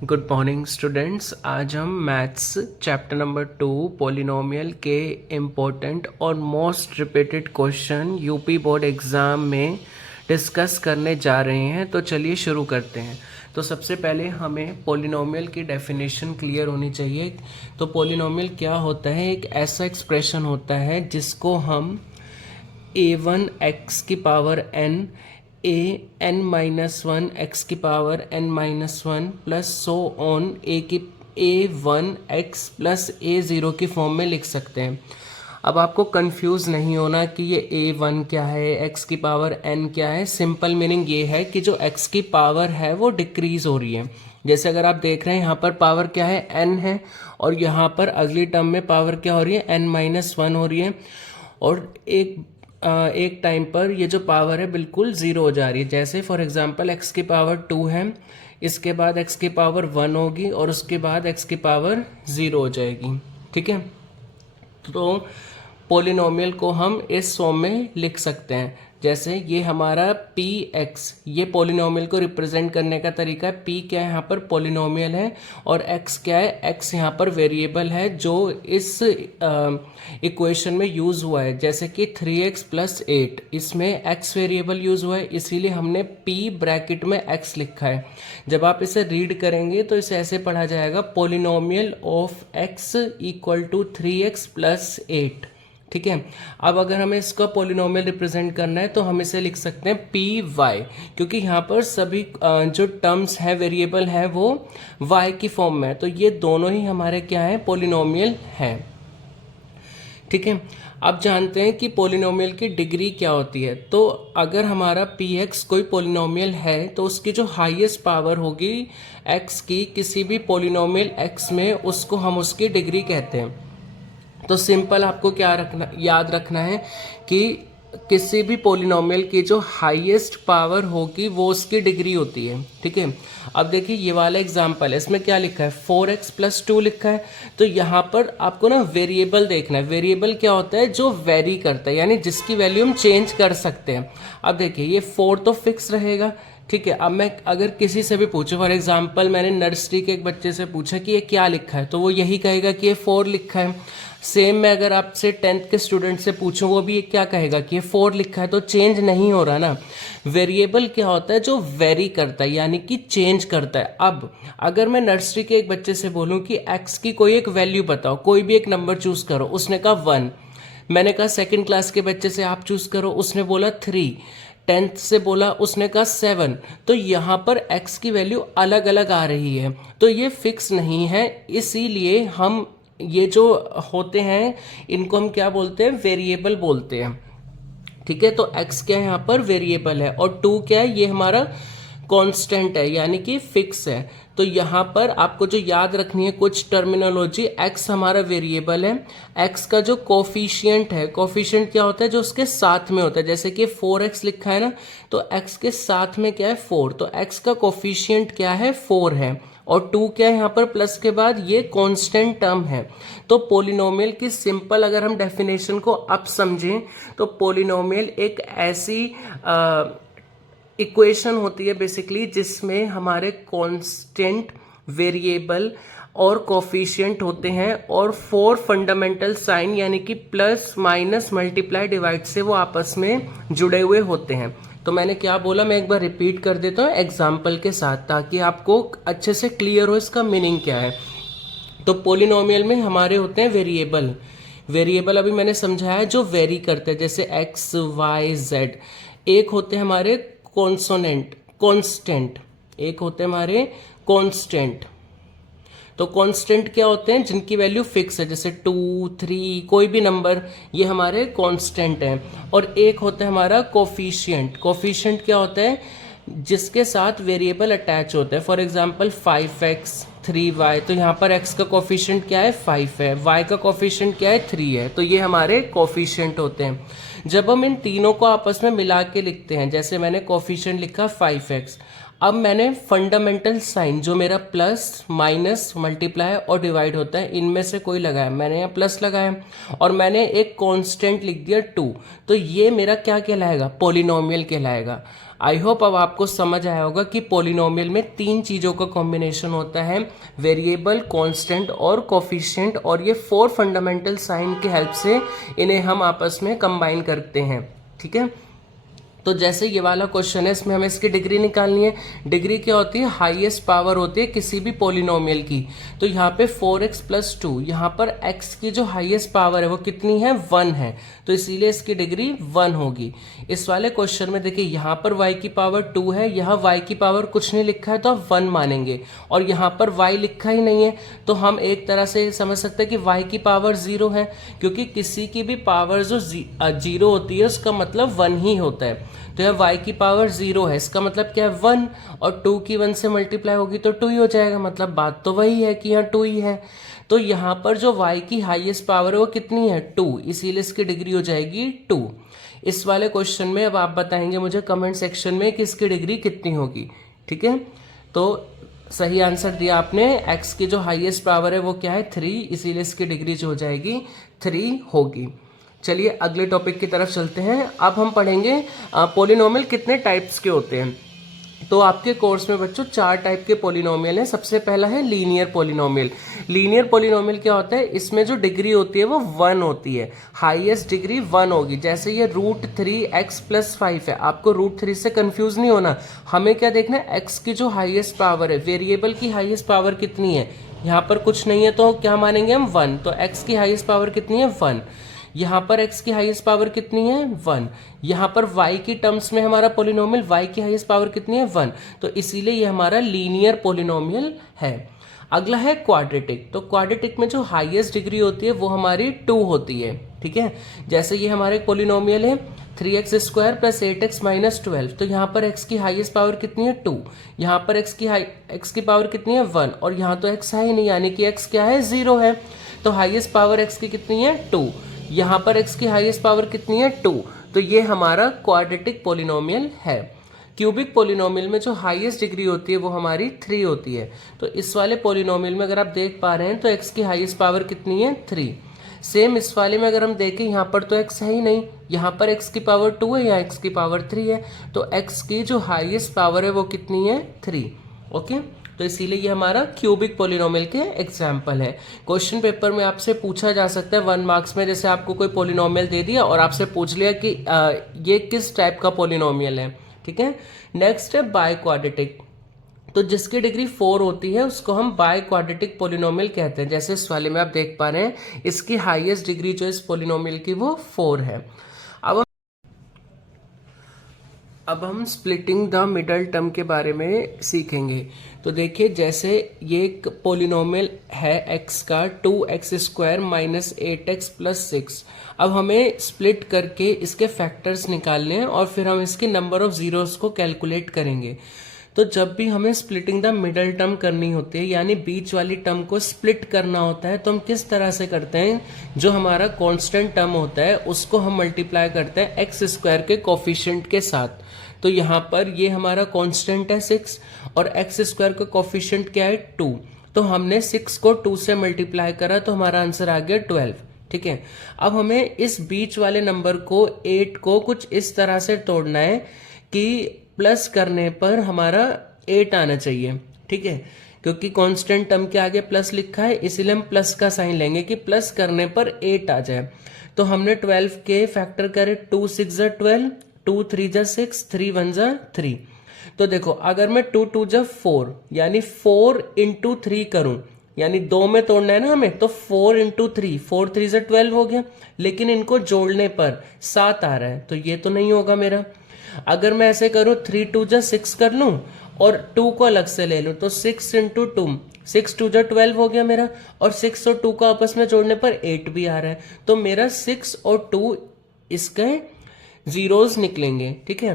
Good morning students. आज हम maths chapter number 2 polynomial के इम्पोर्टेंट और most repeated question UP board exam में डिस्कस करने जा रहे हैं। तो चलिए शुरू करते हैं। तो सबसे पहले हमें पॉलिनोमियल की डेफिनेशन क्लियर होनी चाहिए। तो पॉलिनोमियल क्या होता है? एक ऐसा एक्सप्रेशन होता है जिसको हम a1 x की power n A N minus one x की power n minus one plus so on a1 x plus a0 की फॉर्म में लिख सकते हैं। अब आपको कंफ्यूज नहीं होना कि ये a1 क्या है, x की पावर n क्या है। सिंपल मीनिंग ये है कि जो x की पावर है वो डिक्रीज हो रही है। जैसे अगर आप देख रहे हैं यहाँ पर पावर क्या है, n है, और यहाँ पर अगली टर्म में पावर क्या हो रही है, n माइनस वन हो रही है। और एक टाइम पर ये जो पावर है बिल्कुल ज़ीरो हो जा रही है। जैसे फॉर एग्जांपल x की पावर 2 है, इसके बाद x की पावर 1 होगी और उसके बाद x की पावर 0 हो जाएगी। ठीक है, तो पोलिनोमियल को हम इस फॉर्म में लिख सकते हैं। जैसे ये हमारा px, ये पोलिनोमियल को रिप्रेजेंट करने का तरीका है। p क्या है यहाँ पर, पोलिनोमियल है, और x क्या है, x यहाँ पर वेरिएबल है जो इस इक्वेशन में यूज़ हुआ है। जैसे कि 3x प्लस 8, इसमें x वेरिएबल यूज़ हुआ है, इसीलिए हमने p ब्रैकेट में x लिखा है। जब आप इसे रीड करेंगे तो इसे ऐसे पढ़ा जाएगा, polynomial of x equal to 3x plus 8। ठीक है, अब अगर हमें इसका पोलिनोमियल रिप्रेजेंट करना है तो हम इसे लिख सकते हैं पी वाई, क्योंकि यहाँ पर सभी जो टर्म्स हैं, वेरिएबल है, वो y की फॉर्म में है। तो ये दोनों ही हमारे क्या है, पोलिनोमियल है। ठीक है, अब जानते हैं कि पोलिनोमियल की डिग्री क्या होती है। तो अगर हमारा px कोई पोलिनोमियल है तो उसकी जो हाईएस्ट पावर होगी x की किसी भी पोलिनोमियल x में, उसको हम उसकी डिग्री कहते हैं। तो सिंपल आपको क्या याद रखना है कि किसी भी पोलिनोमियल की जो हाईएस्ट पावर होगी वो उसकी डिग्री होती है। ठीक है, अब देखिए ये वाला एग्जांपल है, इसमें क्या लिखा है, 4x प्लस 2 लिखा है। तो यहाँ पर आपको ना वेरिएबल देखना है। वेरिएबल क्या होता है, जो वेरी करता है, यानी जिसकी वैल्यू हम चेंज कर सकते हैं। अब देखिए ये 4 तो फिक्स रहेगा। ठीक है, अब मैं अगर किसी से भी पूछूं, फॉर एग्जांपल मैंने नर्सरी के एक बच्चे से पूछा कि ये क्या लिखा है, तो वो यही कहेगा कि ये 4 लिखा है। सेम मैं अगर आपसे 10th के स्टूडेंट से पूछूं, वो भी क्या कहेगा कि ये 4 लिखा है। तो चेंज नहीं हो रहा ना। वेरिएबल क्या होता है, जो वेरी करता है, यानी कि चेंज करता है। अब अगर मैं नर्सरी के एक बच्चे से बोलूं कि x की कोई एक वैल्यू बताओ, कोई भी एक नंबर चूज करो, उसने कहा 1। मैंने कहा सेकंड क्लास के बच्चे से आप चूज करो, उसने बोला 3। 10th से बोला, उसने कहा 7। तो यहाँ पर x की वैल्यू अलग अलग आ रही है, तो ये फिक्स नहीं है। इसीलिए हम ये जो होते हैं इनको हम क्या बोलते हैं, वेरिएबल बोलते हैं। ठीक है, तो x क्या है यहाँ पर, वेरिएबल है, और 2 क्या है, ये हमारा कांस्टेंट है, यानी कि फिक्स है। तो यहाँ पर आपको जो याद रखनी है कुछ टर्मिनोलॉजी, x हमारा वेरिएबल है। x का जो कोफिशिएंट है, कोफिशिएंट क्या होता है, जो उसके साथ में होता है। जैसे कि 4x लिखा है ना, तो x के साथ में क्या है, 4। तो x का कोफिशिएंट क्या है, 4 है, और 2 क्या है यहाँ पर प्लस के बाद, ये कांस्टेंट टर्म है। तो पोलिनोमियल की सिंपल अगर हम डेफिनेशन को अब समझें तो पोलिनोमियल एक ऐसी इक्वेशन होती है बेसिकली जिसमें हमारे कांस्टेंट, वेरिएबल और कोफिशिएंट होते हैं, और 4 फंडामेंटल साइन यानी कि प्लस माइनस मल्टीप्लाई डिवाइड से वो आपस में जुड़े हुए होते हैं। तो मैंने क्या बोला, मैं एक बार रिपीट कर देता हूँ एग्जाम्पल के साथ, ताकि आपको अच्छे से क्लियर हो इसका मीनिंग क्या है। तो पोलिनोमियल में हमारे होते हैं वेरिएबल। वेरिएबल अभी मैंने समझाया जो वेरी करते हैं, जैसे x, y, z। एक होते हैं हमारे कॉन्सोनेंट, कांस्टेंट। एक होते हैं हमारे कांस्टेंट। तो कांस्टेंट क्या होते हैं, जिनकी वैल्यू फिक्स है, जैसे 2, 3, कोई भी नंबर, ये हमारे कांस्टेंट हैं। और एक होता है हमारा कोफिशिएंट। कोफिशिएंट क्या होता है, जिसके साथ वेरिएबल अटैच होता है। फॉर एग्जांपल 5x, 3y, तो यहाँ पर x का कोफिशिएंट क्या है, 5 है, y का कोफिशिएंट क्या है, 3 है। तो ये हमारे कोफिशिएंट होते हैं। जब हम इन तीनों को आपस में मिला के लिखते हैं, जैसे मैंने कोफिशिएंट लिखा 5x, अब मैंने फंडामेंटल साइन जो मेरा प्लस माइनस मल्टीप्लाई और डिवाइड होता है, इनमें से कोई लगाया, मैंने यहाँ प्लस लगाया, और मैंने एक कांस्टेंट लिख दिया 2। तो ये मेरा क्या कहलाएगा, पोलिनोमियल कहलाएगा। आई होप अब आपको समझ आया होगा कि पॉलिनोमियल में 3 चीज़ों का कॉम्बिनेशन होता है, वेरिएबल, कांस्टेंट और कोफिशिएंट, और ये 4 फंडामेंटल साइन की हेल्प से इन्हें हम आपस में कंबाइन करते हैं। ठीक है, तो जैसे ये वाला क्वेश्चन है, इसमें हमें इसकी डिग्री निकालनी है। डिग्री क्या होती है? हाईएस्ट पावर होती है किसी भी पॉलिनोमियल की। तो यहाँ पे 4x + 2, यहाँ पर x की जो हाईएस्ट पावर है वो कितनी है? 1 है, तो इसीलिए इसकी डिग्री 1 होगी। इस वाले क्वेश्चन में देखिए यहाँ पर y की पावर 2 है, यहाँ y की पावर कुछ नहीं लिखा है तो आप 1 मानेंगे, और यहाँ पर y लिखा ही नहीं है, तो हम एक तरह से समझ सकते हैं कि y की पावर 0 है, क्योंकि किसी की भी पावर जो 0 होती है उसका मतलब 1 ही होता है। तो यह y की पावर 0 है, इसका मतलब क्या है? 1, और 2 की 1 से मल्टीप्लाई होगी तो 2 ही हो जाएगा, मतलब बात तो वही है कि यहाँ 2 ही है। तो यहाँ पर जो y की हाईएस्ट पावर है वो कितनी है? 2, इसीलिए इसकी डिग्री हो जाएगी 2। इस वाले क्वेश्चन में अब आप बताएंगे मुझे कमेंट सेक्शन में कि इसकी डिग्री कितनी होगी। ठीक है, तो सही आंसर दिया आपने। x की जो हाईएस्ट पावर है वो क्या है? 3, इसीलिए इसकी डिग्री जो हो जाएगी 3 होगी। चलिए अगले टॉपिक की तरफ चलते हैं। अब हम पढ़ेंगे पॉलिनोमियल कितने टाइप्स के होते हैं। तो आपके कोर्स में बच्चों 4 टाइप के पॉलिनोमियल हैं। सबसे पहला है लीनियर पॉलिनोमियल। लीनियर पॉलिनोमियल क्या होता है? इसमें जो डिग्री होती है वो 1 होती है, हाईएस्ट डिग्री 1 होगी। जैसे ये √3x + 5 है, आपको √3 से कंफ्यूज नहीं होना, हमें क्या देखना है? x की जो हाईएस्ट पावर है, वेरिएबल की हाईएस्ट पावर कितनी है? यहाँ पर कुछ नहीं है तो क्या मानेंगे हम? 1। तो x की हाईएस्ट पावर कितनी है? 1। यहाँ पर x की हाईएस्ट पावर कितनी है? 1। यहाँ पर y की टर्म्स में हमारा पॉलिनोमियल y की हाईएस्ट पावर कितनी है? 1। तो इसीलिए ये हमारा लीनियर पॉलिनोमियल है। अगला है क्वाड्रेटिक। तो क्वाड्रेटिक में जो हाईएस्ट डिग्री होती है वो हमारी 2 होती है। ठीक है, जैसे ये हमारे पॉलिनोमियल है 3x² + 8x - 12। तो यहाँ पर x की हाईएस्ट पावर कितनी है? 2। यहाँ पर x की पावर कितनी है? 1, और यहाँ तो x है ही नहीं, यानी कि x क्या है? 0 है। तो हाईएस्ट पावर x की कितनी है? 2। यहाँ पर x की हाईएस्ट पावर कितनी है? 2। तो ये हमारा क्वाड्रेटिक पॉलिनोमियल है। क्यूबिक पॉलिनोमियल में जो हाईएस्ट डिग्री होती है वो हमारी 3 होती है। तो इस वाले पॉलिनोमियल में अगर आप देख पा रहे हैं तो x की हाईएस्ट पावर कितनी है? 3। सेम इस वाले में अगर हम देखें, यहाँ पर तो x है ही नहीं, यहाँ पर x की पावर 2 है, यहाँ x की पावर 3 है, तो x की जो हाईएस्ट पावर है वो कितनी है? 3। ओके, तो इसीलिए ये हमारा क्यूबिक पॉलिनोमियल के एग्जाम्पल है। क्वेश्चन पेपर में आपसे पूछा जा सकता है 1 मार्क्स में, जैसे आपको कोई पॉलिनोमियल दे दिया और आपसे पूछ लिया कि ये किस टाइप का पॉलिनोमियल है। ठीक है, नेक्स्ट है बाय क्वाड्रेटिक। तो जिसकी डिग्री 4 होती है उसको हम बाय क्वाड्रेटिक पॉलिनोमियल कहते हैं। जैसे इस वाले में आप देख पा रहे हैं, इसकी हाईएस्ट डिग्री जो इस पॉलिनोमियल की वो 4 है। अब हम स्प्लिटिंग द मिडल टर्म के बारे में सीखेंगे। तो देखिए, जैसे ये एक पॉलिनोमियल है x का 2x² - 8x + 6। अब हमें स्प्लिट करके इसके फैक्टर्स निकालने हैं और फिर हम इसकी नंबर ऑफ जीरोस को कैलकुलेट करेंगे। तो जब भी हमें स्प्लिटिंग द मिडल टर्म करनी होती है, यानी बीच वाली टर्म को स्प्लिट करना होता है, तो हम किस तरह से करते हैं? जो हमारा कांस्टेंट टर्म होता है उसको हम मल्टीप्लाई करते हैं x² के कोफिशिएंट के साथ। तो यहाँ पर ये हमारा कांस्टेंट है 6 और x² का कोफिशिएंट क्या है? 2। तो हमने 6 को 2 से मल्टीप्लाई करा तो हमारा आंसर आ गया 12। ठीक है, अब हमें इस बीच वाले नंबर को 8 को कुछ इस तरह से तोड़ना है कि प्लस करने पर हमारा 8 आना चाहिए। ठीक है, क्योंकि कांस्टेंट टर्म के आगे प्लस लिखा है, इसीलिए हम प्लस का साइन लेंगे कि प्लस करने पर 8 आ जाए। तो हमने 12 के फैक्टर करे, 2 6 = 12, 2 3 = 6, 3 1 = 3। तो देखो, अगर मैं 2 2 = 4 यानी 4 × 3 करूं, यानी 2 में तोड़ना है ना हमें, तो 4 × 3, 4 3 = 12 हो गया, लेकिन इनको जोड़ने पर 7 आ रहा है, तो ये तो नहीं होगा मेरा। अगर मैं ऐसे करूं 3 2 = 6 कर लूं और 2 को अलग से ले लूं, तो 6 × 2, 6 2 = 12 हो गया मेरा, और 6 और 2 को आपस में जोड़ने पर 8 भी आ रहा है। तो मेरा 6 और 2 इसके जीरोस निकलेंगे। ठीक है,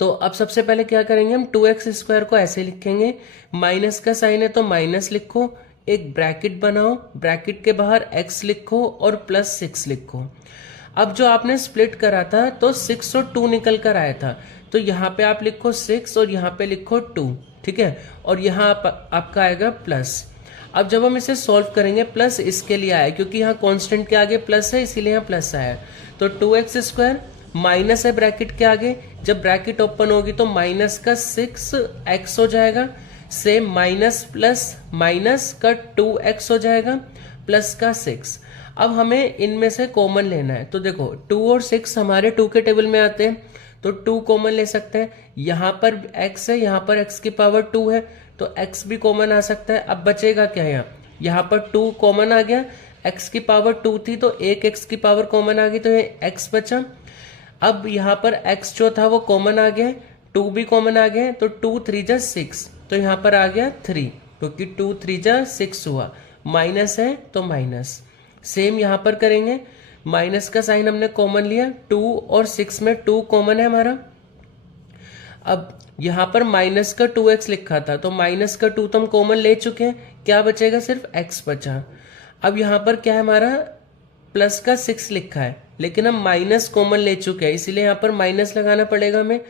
तो अब सबसे पहले क्या करेंगे, हम 2x² को ऐसे लिखेंगे, माइनस का साइन है तो माइनस लिखो, एक ब्रैकेट बनाओ, ब्रैकेट के बाहर x लिखो और +6 लिखो। अब जो आपने स्प्लिट करा था तो 6 और 2 निकल कर आया था, तो यहाँ पे आप लिखो 6 और यहाँ पे लिखो 2। ठीक है, और यहाँ आपका आएगा प्लस। अब जब हम इसे सॉल्व करेंगे, प्लस इसके लिए आया क्योंकि यहाँ कांस्टेंट के आगे प्लस है, इसीलिए यहाँ प्लस आया। तो 2x² माइनस है ब्रैकेट के आगे, जब ब्रैकेट ओपन होगी तो माइनस का 6x हो जाएगा, सेम माइनस प्लस माइनस का 2x हो जाएगा, प्लस का 6। अब हमें इनमें से कॉमन लेना है, तो देखो 2 और 6 हमारे 2 के टेबल में आते हैं, तो 2 कॉमन ले सकते हैं। यहाँ पर x है, यहाँ पर x की पावर 2 है, तो x भी कॉमन आ सकता है। अब बचेगा क्या यहाँ पर 2 कॉमन आ गया, x की पावर 2 थी तो एक x की पावर कॉमन आ गई, तो ये x बचा। अब यहाँ पर x जो था वो कॉमन आ गया, 2 भी कॉमन आ गया, तो 2 3 जा 6, तो यहाँ पर आ गया 3, क्योंकि 2 3 जा 6 हुआ, माइनस है तो माइनस। सेम यहाँ पर करेंगे, माइनस का साइन हमने कॉमन लिया, 2 और 6 में 2 कॉमन है हमारा। अब यहाँ पर माइनस का 2x लिखा था, तो माइनस का 2 तो हम कॉमन ले चुके हैं, क्या बचेगा, सिर्फ x बचा। अब यहाँ पर क्या है हमारा, प्लस का 6 लिखा है, लेकिन हम माइनस कॉमन ले चुके हैं, इसीलिए यहाँ पर माइनस लगाना पड़ेगा हमें।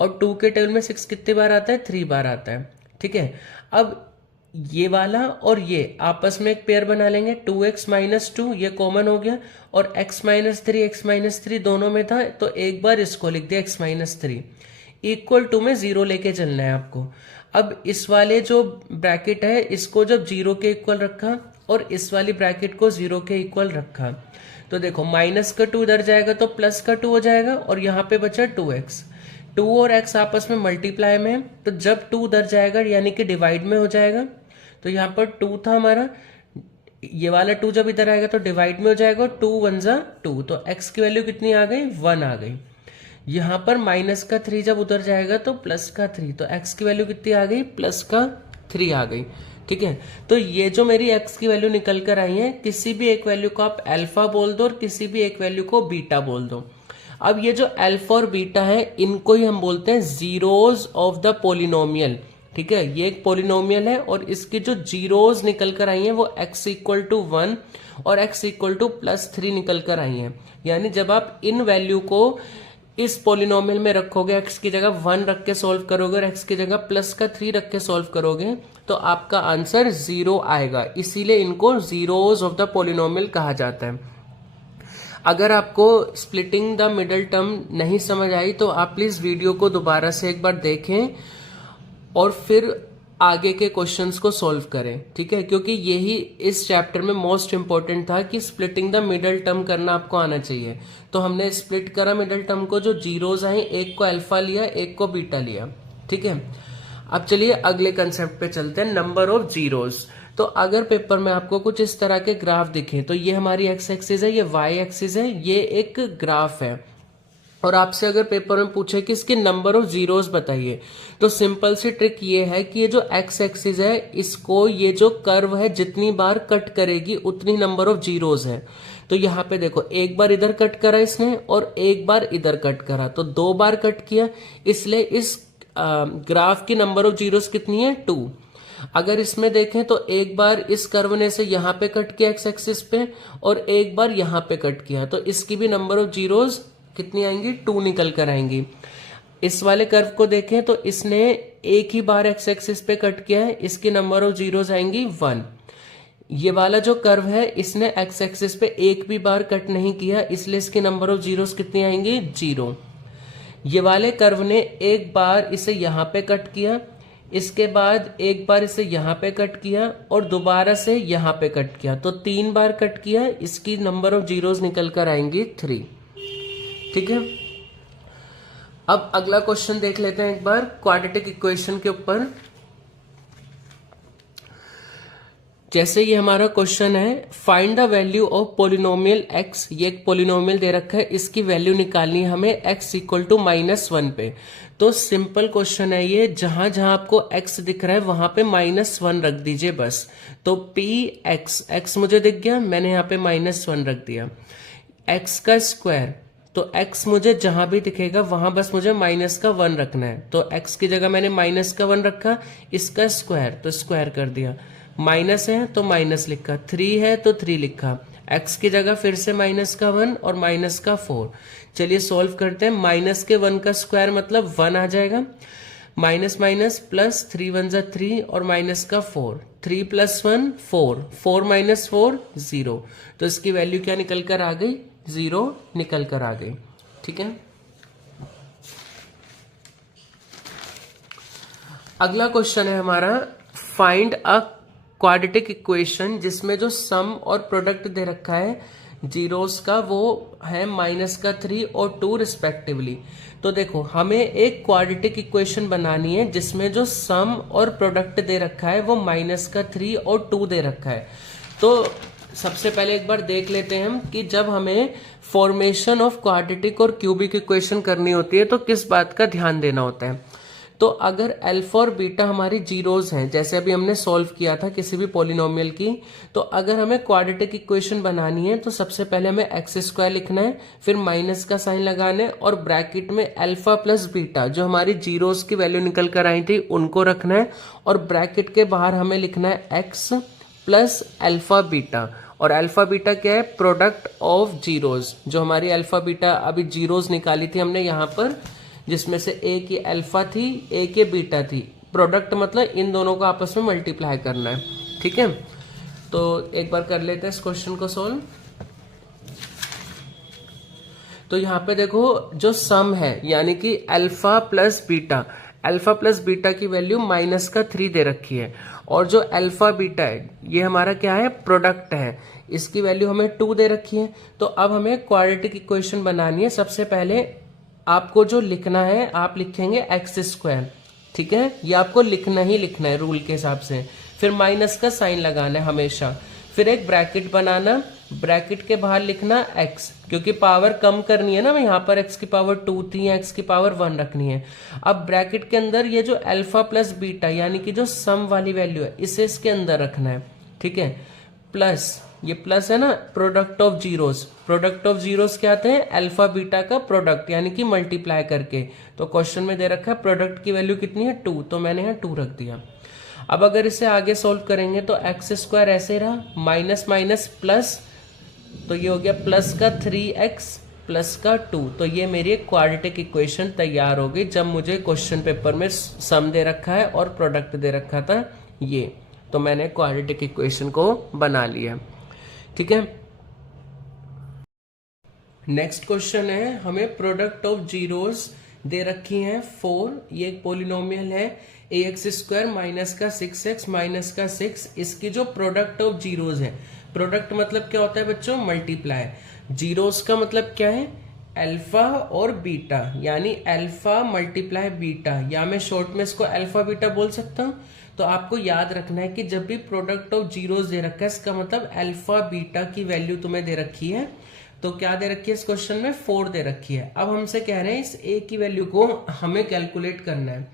और 2 के टेबल में 6 कितनी बार आता है, 3 बार आता है, ठीक है। अब ये वाला और ये आपस में एक पेयर बना लेंगे, 2x माइनस 2 ये कॉमन हो गया, और x माइनस 3 दोनों में था, तो एक बार इसको लिख दिया x माइनस 3, इक्वल टू में 0 लेके चलना है आपको। अब इस वाले जो ब्रैकेट है इसको जब 0 के इक्वल रखा और इस वाली ब्रैकेट को 0 के इक्वल रखा, तो देखो माइनस का 2 इधर जाएगा तो प्लस का 2 हो जाएगा, और यहाँ पे बचा 2x। 2 और x आपस में मल्टीप्लाई में है, तो जब 2 उधर जाएगा यानी कि डिवाइड में हो जाएगा, तो यहाँ पर 2 था हमारा, ये वाला 2 जब इधर आएगा तो डिवाइड में हो जाएगा, 2 1 जा 2, तो x की वैल्यू कितनी आ गई, 1 आ गई। यहाँ पर माइनस का 3 जब उधर जाएगा तो प्लस का 3, तो x की वैल्यू कितनी आ गई, प्लस का 3 आ गई, ठीक है। तो ये जो मेरी x की वैल्यू निकल कर आई है, किसी भी एक वैल्यू को आप अल्फा बोल दो और किसी भी एक वैल्यू को बीटा बोल दो। अब ये जो अल्फा और बीटा है इनको ही हम बोलते हैं जीरोज ऑफ द पोलिनोमियल, ठीक है। ये एक पोलिनोमियल है और इसकी जो जीरोज निकल कर आई हैं वो x इक्वल टू 1 और x इक्वल टू प्लस 3 निकल कर आई हैं। यानी जब आप इन वैल्यू को इस पोलिनोमियल में रखोगे, x की जगह 1 रख के सॉल्व करोगे और x की जगह प्लस का 3 रख के सॉल्व करोगे, तो आपका आंसर 0 आएगा। इसीलिए इनको जीरोज ऑफ द पोलिनोमियल कहा जाता है। अगर आपको स्प्लिटिंग द मिडल टर्म नहीं समझ आई तो आप प्लीज वीडियो को दोबारा से एक बार देखें और फिर आगे के क्वेश्चंस को सॉल्व करें, ठीक है। क्योंकि यही इस चैप्टर में मोस्ट इंपॉर्टेंट था कि स्प्लिटिंग द मिडल टर्म करना आपको आना चाहिए। तो हमने स्प्लिट करा मिडल टर्म को, जो जीरोज आए एक को अल्फा लिया एक को बीटा लिया, ठीक है। अब चलिए अगले कंसेप्ट पे चलते हैं, नंबर ऑफ जीरोज। तो अगर पेपर में आपको कुछ इस तरह के ग्राफ दिखे, तो ये हमारी एक्स एक्सिस है, ये वाई एक्सिस है, ये एक ग्राफ है, और आपसे अगर पेपर में पूछे कि इसके नंबर ऑफ जीरोस बताइए, तो सिंपल सी ट्रिक ये है कि ये जो एक्स एक्सिस है इसको ये जो कर्व है जितनी बार कट करेगी उतनी नंबर ऑफ जीरोस है। तो यहाँ पे देखो एक बार इधर कट करा इसने और एक बार इधर कट करा, तो 2 बार कट किया, इसलिए इस ग्राफ की नंबर ऑफ जीरोस कितनी है, 2। अगर इसमें देखें तो एक बार इस कर्व ने से यहाँ पे कट किया एक्स एक्सिस पे और एक बार यहाँ पे कट किया, तो इसकी भी नंबर ऑफ जीरोस कितनी आएंगी, 2 निकल कर आएंगी। इस वाले कर्व को देखें तो इसने एक ही बार एक्स एक्सिस पे कट किया है, इसकी नंबर ऑफ जीरोस आएंगी 1। ये वाला जो कर्व है इसने एक्स एक्सिस पे एक भी बार कट नहीं किया, इसलिए इसकी नंबर ऑफ जीरोस कितनी आएंगी, 0। ये वाले कर्व ने एक बार इसे यहाँ पे कट किया, इसके बाद एक बार इसे यहाँ पे कट किया और दोबारा से यहाँ पे कट किया, तो 3 बार कट किया, इसकी नंबर ऑफ जीरोस निकल कर आएंगी 3, ठीक है। अब अगला क्वेश्चन देख लेते हैं एक बार क्वाड्रेटिक इक्वेशन के ऊपर। जैसे ये हमारा क्वेश्चन है, find the value of polynomial x, ये एक पोलिनोमियल दे रखा है, इसकी वैल्यू निकालनी है हमें x इक्वल टू -1 पे। तो सिंपल क्वेश्चन है ये, जहां जहां आपको x दिख रहा है वहां पे -1 रख दीजिए बस। तो x मुझे दिख गया, मैंने यहाँ पे -1 रख दिया। x का स्क्वायर, तो x मुझे जहां भी दिखेगा वहां बस मुझे -1 रखना है, तो x की जगह मैंने -1 रखा, इसका स्क्वायर तो स्क्वायर कर दिया, माइनस है तो माइनस लिखा, 3 है तो 3 लिखा, x की जगह फिर से -1 और -4। चलिए सॉल्व करते हैं। -1 का स्क्वायर मतलब 1 आ जाएगा, माइनस माइनस प्लस 3 1 जा 3 और -4, 3 + 1 4, 4 - 4 0, तो इसकी वैल्यू क्या निकल कर आ गई, 0 निकल कर आ गई, ठीक है। अगला क्वेश्चन है हमारा, फाइंड अ क्वाड्रेटिक इक्वेशन जिसमें जो सम और प्रोडक्ट दे रखा है जीरोस का वो है -3 और 2 रिस्पेक्टिवली। तो देखो हमें एक क्वाड्रेटिक इक्वेशन बनानी है जिसमें जो सम और प्रोडक्ट दे रखा है वो -3 और 2 दे रखा है। तो सबसे पहले एक बार देख लेते हैं हम कि जब हमें फॉर्मेशन ऑफ क्वाड्रेटिक और क्यूबिक इक्वेशन करनी होती है तो किस बात का ध्यान देना होता है। तो अगर अल्फा और बीटा हमारी जीरोस हैं, जैसे अभी हमने सॉल्व किया था किसी भी पॉलिनोमियल की, तो अगर हमें क्वाड्रेटिक इक्वेशन बनानी है तो सबसे पहले हमें एक्स स्क्वायर लिखना है, फिर माइनस का साइन लगाना है और ब्रैकेट में अल्फा प्लस बीटा जो हमारी जीरोस की वैल्यू निकल कर आई थी उनको रखना है, और ब्रैकेट के बाहर हमें लिखना है एक्स प्लस अल्फा बीटा। और अल्फा बीटा क्या है, प्रोडक्ट ऑफ जीरोस। जो हमारी अल्फा बीटा अभी जीरोस निकाली थी हमने यहाँ पर, जिसमें से एक की अल्फा थी एक की बीटा थी, प्रोडक्ट मतलब इन दोनों को आपस में मल्टीप्लाई करना है। ठीक है, तो एक बार कर लेते हैं इस क्वेश्चन को सोल्व। तो यहाँ पे देखो जो सम है यानी कि अल्फा प्लस बीटा की वैल्यू -3 दे रखी है, और जो अल्फा बीटा है ये हमारा क्या है, प्रोडक्ट है, इसकी वैल्यू हमें 2 दे रखी है। तो अब हमें क्वाड्रेटिक इक्वेशन बनानी है। सबसे पहले आपको जो लिखना है आप लिखेंगे एक्स स्क्वायर। ठीक है, ये आपको लिखना ही लिखना है रूल के हिसाब से। फिर माइनस का साइन लगाना है हमेशा, फिर एक ब्रैकेट बनाना, ब्रैकेट के बाहर लिखना x, क्योंकि पावर कम करनी है ना, मैं यहाँ पर x की पावर 2 थी, x की पावर 1 रखनी है। अब ब्रैकेट के अंदर ये जो अल्फा प्लस बीटा यानी कि जो सम वाली वैल्यू है इसे इसके अंदर रखना है। ठीक है, प्लस ये प्लस है ना, प्रोडक्ट ऑफ जीरोस क्या आते हैं, अल्फा बीटा का प्रोडक्ट यानी कि मल्टीप्लाई करके। तो क्वेश्चन में दे रखा है प्रोडक्ट की वैल्यू कितनी है, 2, तो मैंने यहाँ 2 रख दिया। अब अगर इसे आगे सोल्व करेंगे तो एक्स स्क्वायर ऐसे रहा, माइनस माइनस प्लस, तो ये हो गया प्लस का 3x प्लस का 2। तो ये मेरी एक क्वाड्रेटिक इक्वेशन तैयार हो गई जब मुझे क्वेश्चन पेपर में सम दे रखा है और प्रोडक्ट दे रखा था ये, तो मैंने क्वाड्रेटिक इक्वेशन को बना लिया। ठीक है, नेक्स्ट क्वेश्चन है, हमें प्रोडक्ट ऑफ जीरोस दे रखी हैं 4। ये एक पोलिनोमियल है ax² माइनस का 6x माइनस का 6, इसकी जो प्रोडक्ट ऑफ जीरोस है, प्रोडक्ट मतलब क्या होता है बच्चों, मल्टीप्लाई। जीरोस का मतलब क्या है, अल्फा और बीटा, यानी अल्फा मल्टीप्लाई बीटा, या मैं शॉर्ट में इसको अल्फा बीटा बोल सकता हूँ। तो आपको याद रखना है कि जब भी प्रोडक्ट ऑफ जीरोस दे रखा है इसका मतलब अल्फा बीटा की वैल्यू तुम्हें दे रखी है। तो क्या दे रखी है इस क्वेश्चन में, 4 दे रखी है। अब हमसे कह रहे हैं इस a की वैल्यू को हमें कैलकुलेट करना है।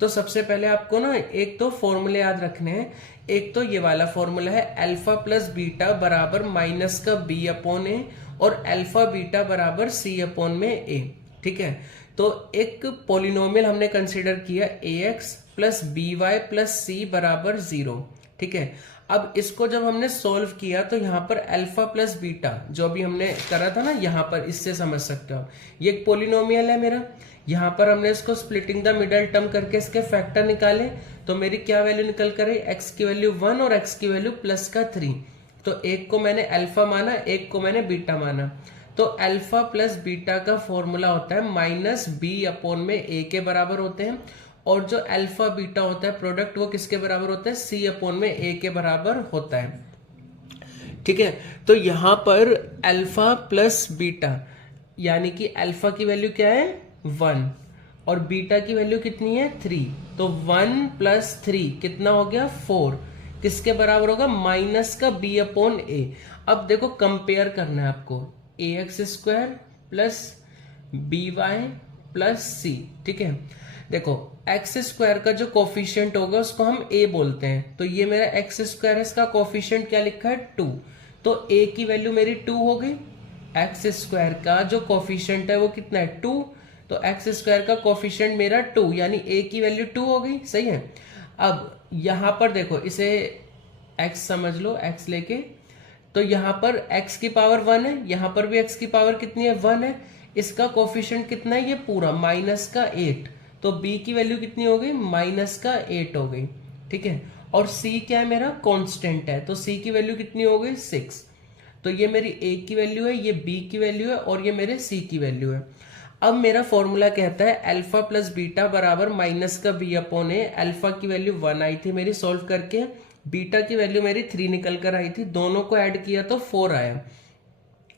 तो सबसे पहले आपको ना एक तो फॉर्मूले याद रखने हैं। एक तो ये वाला फॉर्मूला है, अल्फा प्लस बीटा बराबर माइनस का b अपॉन ए, और अल्फा बीटा बराबर c अपॉन में a। ठीक है, तो एक पॉलिनोमियल हमने कंसीडर किया ax plus by plus c बराबर 0। ठीक है, अब इसको जब हमने सॉल्व किया तो यहाँ पर अल्फा प्लस बीटा जो भी हमने करा था ना, यहाँ पर इससे समझ सकते हो ये एक पोलिनोमियल है मेरा। यहाँ पर हमने इसको स्प्लिटिंग द मिडल टर्म करके इसके फैक्टर निकाले, तो मेरी क्या वैल्यू निकल कर आई, x की वैल्यू 1 और x की वैल्यू प्लस का 3। तो एक को मैंने अल्फा माना, एक को मैंने बीटा माना। तो अल्फा प्लस बीटा का फॉर्मूला होता है माइनस बी अपॉन में ए के बराबर होते हैं, और जो अल्फा बीटा होता है प्रोडक्ट वो किसके बराबर होता है, सी अपॉन में ए के बराबर होता है। ठीक है, तो यहां पर अल्फा प्लस बीटा यानी कि अल्फा की वैल्यू क्या है 1 और बीटा की वैल्यू कितनी है 3, तो 1 प्लस 3 कितना हो गया 4, किसके बराबर होगा माइनस का b अपॉन ए। अब देखो कंपेयर करना है आपको, ax² plus by plus c। ठीक है, देखो x² का जो कोफिशिएंट होगा उसको हम a बोलते हैं, तो ये मेरा x² है, इसका कोफिशिएंट क्या लिखा है 2, तो a की वैल्यू मेरी 2 हो गई। x² का जो कोफिशिएंट है वो कितना है 2, तो x² का कोफिशिएंट मेरा 2 यानी a की वैल्यू 2 हो गई। सही है, अब यहां पर देखो इसे x समझ लो, x लेके, तो यहां पर x की पावर 1 है, यहां पर भी x की पावर कितनी है 1 है, इसका कोफिशिएंट कितना है ये पूरा माइनस का 8, तो b की वैल्यू कितनी हो गई माइनस का 8 हो गई। ठीक है, और c क्या है मेरा कांस्टेंट है, तो c की वैल्यू कितनी हो गई 6, तो ये मेरी a की वैल्यू है, ये b की वैल्यू है और ये मेरे c की वैल्यू है। अब मेरा फॉर्मूला कहता है अल्फा प्लस बीटा बराबर माइनस का बी अपॉन ए। अल्फा की वैल्यू 1 आई थी मेरी सॉल्व करके, बीटा की वैल्यू मेरी 3 निकल कर आई थी, दोनों को ऐड किया तो 4 आया।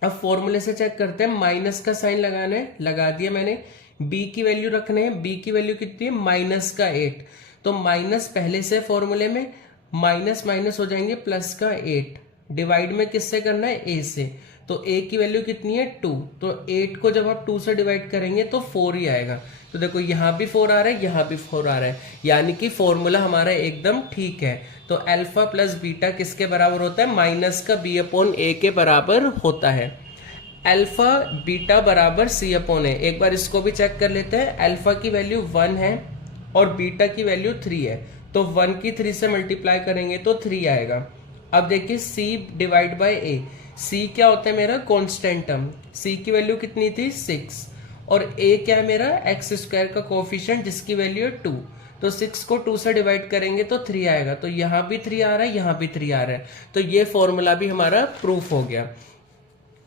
अब फॉर्मूले से चेक करते हैं, माइनस का साइन लगाना है, लगा दिया मैंने। बी की वैल्यू रखने हैं, बी की वैल्यू कितनी है माइनस का 8, तो माइनस पहले से फॉर्मूले में, माइनस माइनस हो जाएंगे प्लस का 8, डिवाइड में किससे करना है ए से, तो ए की वैल्यू कितनी है 2, तो 8 को जब आप 2 से डिवाइड करेंगे तो 4 ही आएगा। तो देखो यहाँ भी 4 आ रहा है, यहाँ भी 4 आ रहा है, यानी कि फॉर्मूला हमारा एकदम ठीक है। तो अल्फा प्लस बीटा किसके बराबर होता है, माइनस का बी अपॉन ए के बराबर होता है। अल्फा बीटा बराबर सी अपॉन ए, एक बार इसको भी चेक कर लेते हैं। अल्फा की वैल्यू 1 है और बीटा की वैल्यू 3 है, तो 1 की 3 से मल्टीप्लाई करेंगे तो 3 आएगा। अब देखिए c divide by a, c क्या होता है मेरा कांस्टेंट टर्म, c की वैल्यू कितनी थी 6, और a क्या है मेरा एक्स स्क्वायर का कोफिशिएंट जिसकी वैल्यू है 2, तो 6 को 2 से डिवाइड करेंगे तो 3 आएगा, तो यहाँ भी 3 आ रहा है, यहाँ भी 3 आ रहा है, तो ये फॉर्मूला भी हमारा प्रूफ हो गया।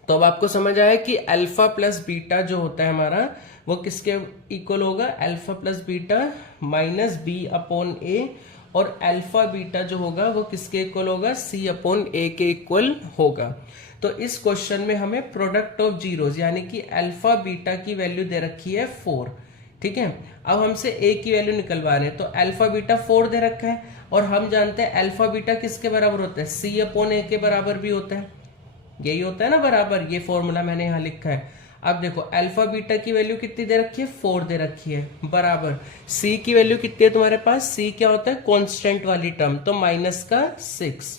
तो अब आपको समझ आया कि अल्फा प्लस बीटा जो होता है हमारा वो किसके इक्वल होगा, alpha plus beta minus B upon A, और अल्फा बीटा जो होगा वो किसके इक्वल होगा, सी अपॉन ए के इक्वल होगा। तो इस क्वेश्चन में हमें प्रोडक्ट ऑफ जीरोस यानी कि अल्फा बीटा की वैल्यू दे रखी है 4, ठीक है। अब हमसे ए की वैल्यू निकलवा रहे हैं, तो अल्फा बीटा 4 दे रखा है, और हम जानते हैं अल्फा बीटा किसके बराबर होता है, सी अपॉन ए के बराबर भी होता है, यही होता है ना बराबर, ये फॉर्मूला मैंने यहाँ लिखा है। अब देखो अल्फा बीटा की वैल्यू कितनी दे रखी है, 4 दे रखी है, बराबर सी की वैल्यू कितनी है तुम्हारे पास, सी क्या होता है कांस्टेंट वाली टर्म, तो माइनस का 6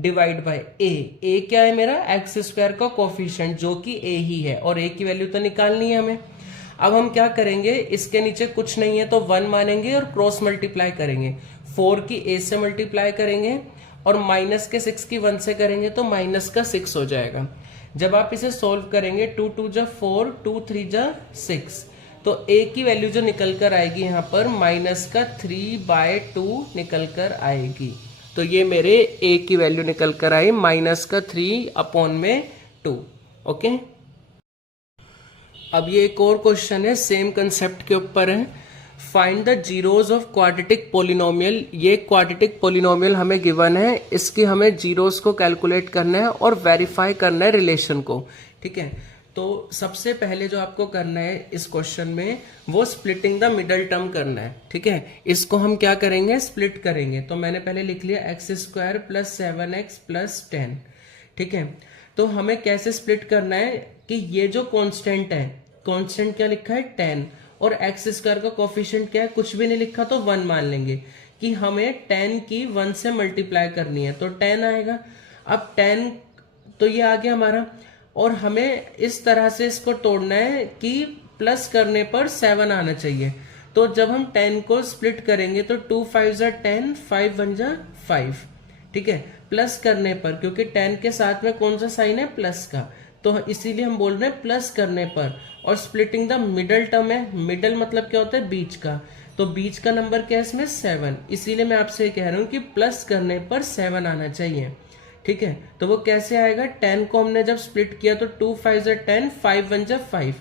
डिवाइड बाय ए क्या है मेरा एक्स स्क्वायर का कोफिशिएंट जो कि ए ही है, और ए की वैल्यू तो निकालनी है हमें। अब हम क्या करेंगे, इसके नीचे कुछ नहीं है तो 1 मानेंगे और क्रॉस मल्टीप्लाई करेंगे, 4 की ए से मल्टीप्लाई करेंगे और माइनस के 6 की 1 से करेंगे तो माइनस का 6 हो जाएगा। जब आप इसे सोल्व करेंगे 2 2 जा 4, 2 3 जा 6, तो a की वैल्यू जो निकल कर आएगी यहाँ पर माइनस का 3/2 निकल कर आएगी। तो ये मेरे a की वैल्यू निकल कर आई माइनस का 3 अपॉन में 2। ओके, अब ये एक और क्वेश्चन है सेम कंसेप्ट के ऊपर है, find the zeros of quadratic polynomial. ये क्वाड्रेटिक पोलिनोमियल हमें गिवन है, इसकी हमें जीरोस को कैलकुलेट करना है और वेरीफाई करना है रिलेशन को, ठीक है। तो सबसे पहले जो आपको करना है इस क्वेश्चन में वो स्प्लिटिंग द मिडल टर्म करना है, ठीक है। इसको हम क्या करेंगे, स्प्लिट करेंगे। तो मैंने पहले लिख लिया x square plus 7x plus 10, ठीक है। तो हमें कैसे स्प्लिट करना है कि ये जो कांस्टेंट है, कांस्टेंट क्या लिखा है 10, और एक्स स्क्वायर का कोफिशिएंट क्या है, कुछ भी नहीं लिखा तो 1 मान लेंगे कि हमें 10 की 1 से मल्टीप्लाई करनी है, तो 10 आएगा। अब 10 तो ये आ गया हमारा, और हमें इस तरह से इसको तोड़ना है कि प्लस करने पर 7 आना चाहिए। तो जब हम 10 को स्प्लिट करेंगे तो 2 5 जा 10, 5 1 जा 5, ठीक है। प्लस करने पर, क्योंकि 10 के साथ में कौन सा साइन है, प्लस का, तो इसीलिए हम बोल रहे हैं प्लस करने पर। और स्प्लिटिंग द मिडल टर्म है, मिडल मतलब क्या होता है, बीच का, तो बीच का नंबर क्या है इसमें 7, इसीलिए मैं आपसे कह रहा हूं कि प्लस करने पर 7 आना चाहिए, ठीक है। तो वो कैसे आएगा, 10 को हमने जब स्प्लिट किया तो 2 5 जा 10, 5 1 जा 5,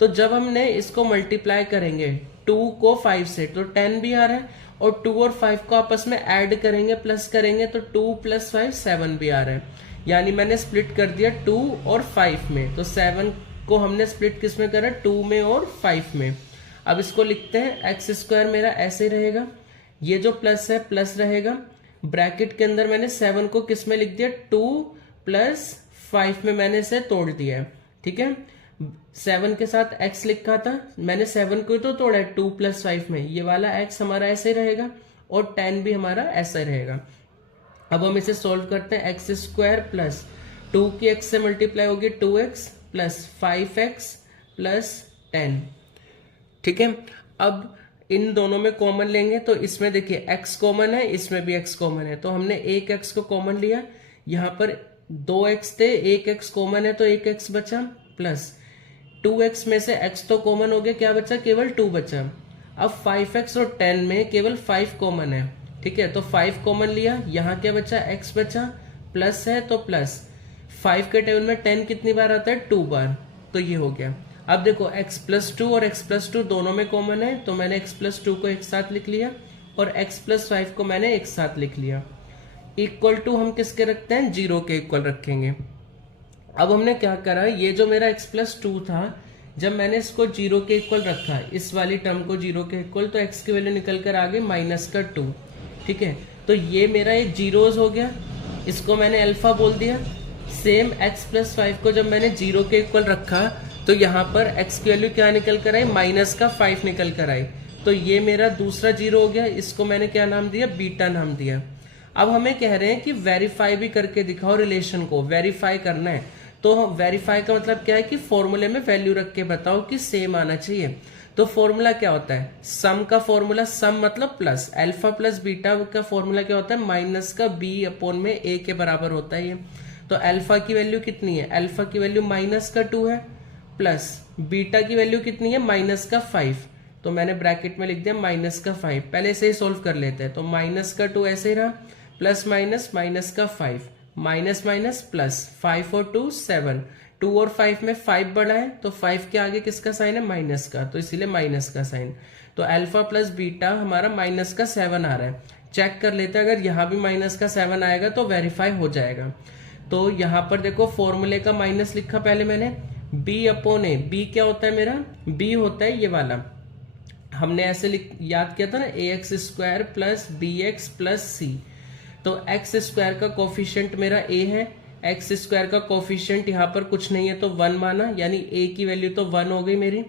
तो जब हमने इसको मल्टीप्लाई करेंगे 2 को 5 से तो 10 भी आ रहा है, और 2 और 5 को आपस में ऐड करेंगे, प्लस करेंगे तो 2 + 5 7 भी आ रहा है। यानी मैंने स्प्लिट कर दिया 2 और 5 में, तो 7 को हमने स्प्लिट किस में करा, 2 में और 5 में। अब इसको लिखते हैं एक्स स्क्वायर मेरा ऐसे रहेगा, ये जो प्लस है प्लस रहेगा, ब्रैकेट के अंदर मैंने 7 को किस में लिख दिया, 2 + 5 में मैंने इसे तोड़ दिया है, ठीक है। 7 के साथ x लिखा था, मैंने 7 को ही तो तोड़ा है 2 + 5 में, ये वाला x हमारा ऐसे रहेगा और 10 भी हमारा ऐसा रहेगा। अब हम इसे सोल्व करते हैं, एक्स स्क्वायर प्लस 2 की x से मल्टीप्लाई होगी 2x प्लस 5x प्लस 10, ठीक है। अब इन दोनों में कॉमन लेंगे तो इसमें देखिए x कॉमन है, इसमें भी x कॉमन है, तो हमने एक x को कॉमन लिया, यहाँ पर 2x थे, एक x कॉमन है तो एक x बचा, प्लस 2x में से x तो कॉमन हो गया, क्या बचा, केवल 2 बचा। अब 5x और 10 में केवल 5 कॉमन है, ठीक है, तो 5 कॉमन लिया, यहाँ क्या बचा, x बचा, प्लस है तो प्लस 5 के टेबल में 10 कितनी बार आता है, 2 बार, तो ये हो गया। अब देखो x प्लस टू और x प्लस टू दोनों में कॉमन है, तो मैंने x प्लस टू को एक साथ लिख लिया और x प्लस फाइव को मैंने एक साथ लिख लिया। इक्वल टू हम किसके रखते हैं, जीरो के इक्वल रखेंगे। अब हमने क्या करा, ये जो मेरा x प्लस टू था, जब मैंने इसको जीरो के इक्वल रखा, इस वाली टर्म को जीरो के इक्वल, तो x की वैल्यू निकल कर आ गई माइनस का टू। ठीक है, तो ये मेरा एक जीरोज हो गया, इसको मैंने अल्फा बोल दिया। सेम x प्लस फाइव को जब मैंने जीरो के इक्वल रखा, तो यहाँ पर x की वैल्यू क्या निकल कर आई, माइनस का 5 निकल कर आई। तो ये मेरा दूसरा जीरो हो गया, इसको मैंने क्या नाम दिया, बीटा नाम दिया। अब हमें कह रहे हैं कि वेरीफाई भी करके दिखाओ, रिलेशन को वेरीफाई करना है। तो वेरीफाई का मतलब क्या है कि फॉर्मूले में वैल्यू रख के बताओ कि सेम आना चाहिए। तो फॉर्मूला क्या होता है, सम का फॉर्मूला, सम मतलब प्लस, अल्फा प्लस बीटा का फॉर्मूला क्या होता है, माइनस का बी अपॉन में ए के बराबर होता है ये। तो अल्फा की वैल्यू कितनी है, अल्फा की वैल्यू माइनस का 2 है, प्लस बीटा की वैल्यू कितनी है, माइनस का 5। तो मैंने ब्रैकेट में लिख दिया माइनस का 5। पहले से ही सोल्व कर लेते हैं। तो माइनस का 2 ऐसे ही रहा, प्लस माइनस माइनस का 5, माइनस माइनस प्लस, 5 और 2 7, 2 और 5 में 5 बड़ा है, तो 5 के आगे किसका साइन है, माइनस का, तो इसीलिए माइनस का साइन। तो अल्फा प्लस बीटा हमारा माइनस का 7 आ रहा है। चेक कर लेते हैं, अगर यहाँ भी माइनस का 7 आएगा तो वेरीफाई हो जाएगा। तो यहाँ पर देखो फॉर्मूले का माइनस लिखा पहले मैंने, b अपॉन ए, बी क्या होता है मेरा, b होता है ये वाला, हमने ऐसे याद किया था ना, A x square plus B x plus C. तो एक्स स्क्वायर का कोफिशिएंट मेरा a है, एक्स स्क्वायर का कोफिशिएंट यहाँ पर कुछ नहीं है तो 1 माना, यानी a की वैल्यू तो 1 हो गई मेरी।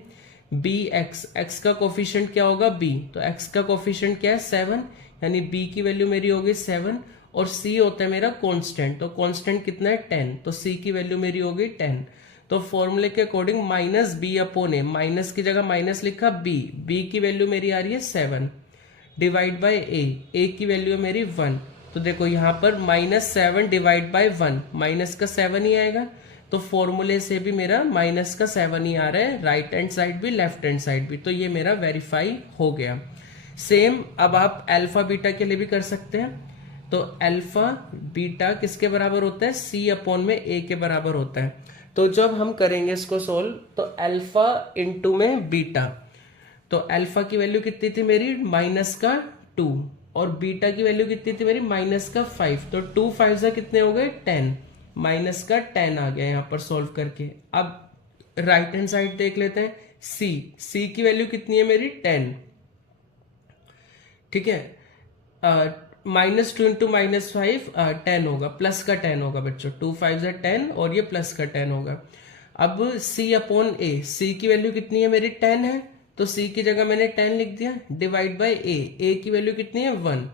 b x का कोफिशिएंट क्या होगा, b, तो x का कोफिशिएंट क्या है 7, यानी b की वैल्यू मेरी हो गई 7। और c होता है मेरा कांस्टेंट, तो कांस्टेंट कितना है 10, तो c की वैल्यू मेरी हो गई 10। तो फॉर्मूले के अकॉर्डिंग माइनस बी अपॉन ए, माइनस की जगह माइनस लिखा, b की वैल्यू मेरी आ रही है 7 डिवाइड बाई a की वैल्यू है मेरी 1। तो देखो यहाँ पर -7 डिवाइड बाई 1, माइनस का 7 ही आएगा। तो फॉर्मूले से भी मेरा माइनस का 7 ही आ रहा है, राइट हैंड साइड भी लेफ्ट हैंड साइड भी। तो ये मेरा वेरीफाई हो गया। सेम अब आप अल्फा बीटा के लिए भी कर सकते हैं। तो अल्फा बीटा किसके बराबर होता है, c अपॉन में a के बराबर होता है। तो जब हम करेंगे इसको सोल्व, तो अल्फा इंटू में बीटा, तो अल्फा की वैल्यू कितनी थी मेरी, माइनस का 2, और बीटा की वैल्यू कितनी थी मेरी, माइनस का 5। तो 2 5 कितने हो गए 10, माइनस का 10 आ गया यहाँ पर सोल्व करके। अब राइट हैंड साइड देख लेते हैं, c की वैल्यू कितनी है मेरी 10। ठीक है, -2 इंटू -5 10 होगा, प्लस का 10 होगा बच्चों, 2 5 10 और ये प्लस का 10 होगा। अब c अपॉन a, c की वैल्यू कितनी है मेरी 10 है, तो c की जगह मैंने 10 लिख दिया, डिवाइड बाई a की वैल्यू कितनी है 1।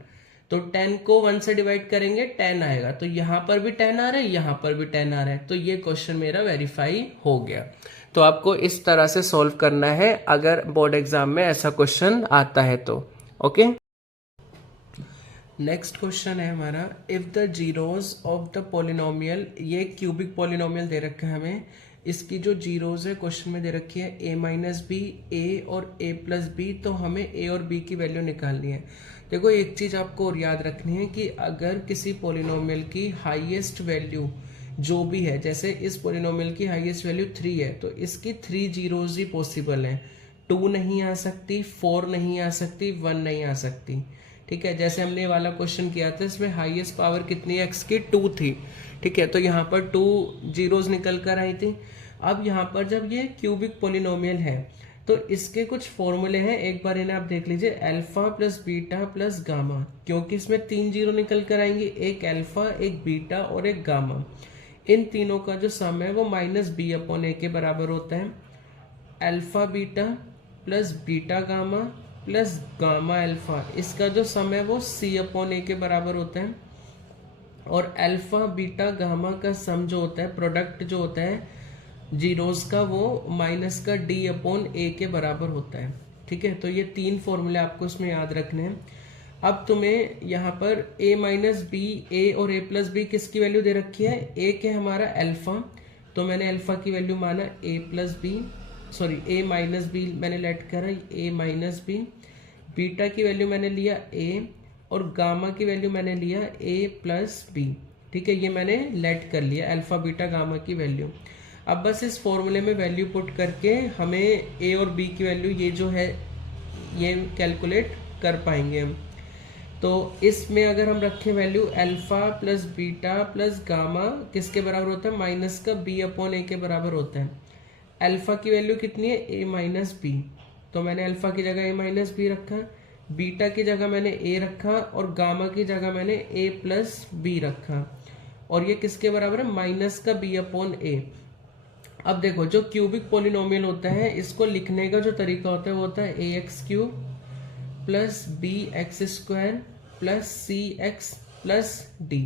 तो 10 को 1 से डिवाइड करेंगे 10 आएगा, तो यहाँ पर भी 10 आ रहा है, यहाँ पर भी 10 आ रहा है। तो ये क्वेश्चन मेरा वेरीफाई हो गया। तो आपको इस तरह से सॉल्व करना है अगर बोर्ड एग्जाम में ऐसा क्वेश्चन आता है तो। ओके, नेक्स्ट क्वेश्चन है हमारा, if the zeros of the polynomial, ये क्यूबिक पोलिनोमियल दे रखा है हमें, इसकी जो जीरोज है क्वेश्चन में दे रखी है a माइनस बी, ए और a प्लस बी, तो हमें a और b की वैल्यू निकालनी है। देखो एक चीज आपको और याद रखनी है कि अगर किसी पोलिनोमियल की हाईएस्ट वैल्यू जो भी है, जैसे इस पोलिनोमियल की हाईएस्ट वैल्यू 3 है, तो इसकी 3 जीरोज ही पॉसिबल है, 2 नहीं आ सकती, 4 नहीं आ सकती, 1 नहीं आ सकती। ठीक है, जैसे हमने वाला क्वेश्चन किया था, इसमें हाईएस्ट पावर कितनी है x की 2 थी। ठीक है, तो यहाँ पर 2 जीरोज निकल कर आई थी। अब यहाँ पर जब ये क्यूबिक पोलिनोमियल है तो इसके कुछ फॉर्मूले हैं, एक बार इन्हें आप देख लीजिए, alpha plus beta plus gamma, क्योंकि इसमें 3 जीरो निकल कर आएंगे, एक अल्फा, एक बीटा और एक गामा। इन तीनों का जो सम है वो माइनस बी अपॉन ए के बराबर होता है। Alpha beta plus beta gamma plus gamma alpha, इसका जो सम है वो c अपॉन ए के बराबर होता है। और अल्फा बीटा गामा का सम जो होता है, प्रोडक्ट जो होता है जीरोस का, वो माइनस का d अपॉन ए के बराबर होता है। ठीक है, तो ये 3 फॉर्मूले आपको इसमें याद रखने हैं। अब तुम्हें यहाँ पर a माइनस बी, ए और a प्लस बी किसकी वैल्यू दे रखी है, एक है हमारा अल्फा, तो मैंने अल्फा की वैल्यू माना a plus B, sorry a minus B मैंने लेट करा a माइनस बी, बीटा की वैल्यू मैंने लिया a और गामा की वैल्यू मैंने लिया a प्लस बी। ठीक है, ये मैंने लेट कर लिया अल्फा बीटा गामा की वैल्यू। अब बस इस फॉर्मूले में वैल्यू पुट करके हमें ए और बी की वैल्यू ये जो है ये कैलकुलेट कर पाएंगे हम। तो इसमें अगर हम रखें value alpha plus beta plus gamma किसके बराबर होता है, माइनस का बी अपॉन ए के बराबर होता है। अल्फा की वैल्यू कितनी है, ए माइनस बी, तो मैंने अल्फा की जगह ए माइनस बी रखा, बीटा की जगह मैंने ए रखा और गामा की जगह मैंने ए प्लस बी रखा, और ये किसके बराबर है, माइनस का बी अपॉन ए। अब देखो जो क्यूबिक पोलिनोमियल होता है इसको लिखने का जो तरीका होता है वो होता है A x cube plus B x square plus C x plus D.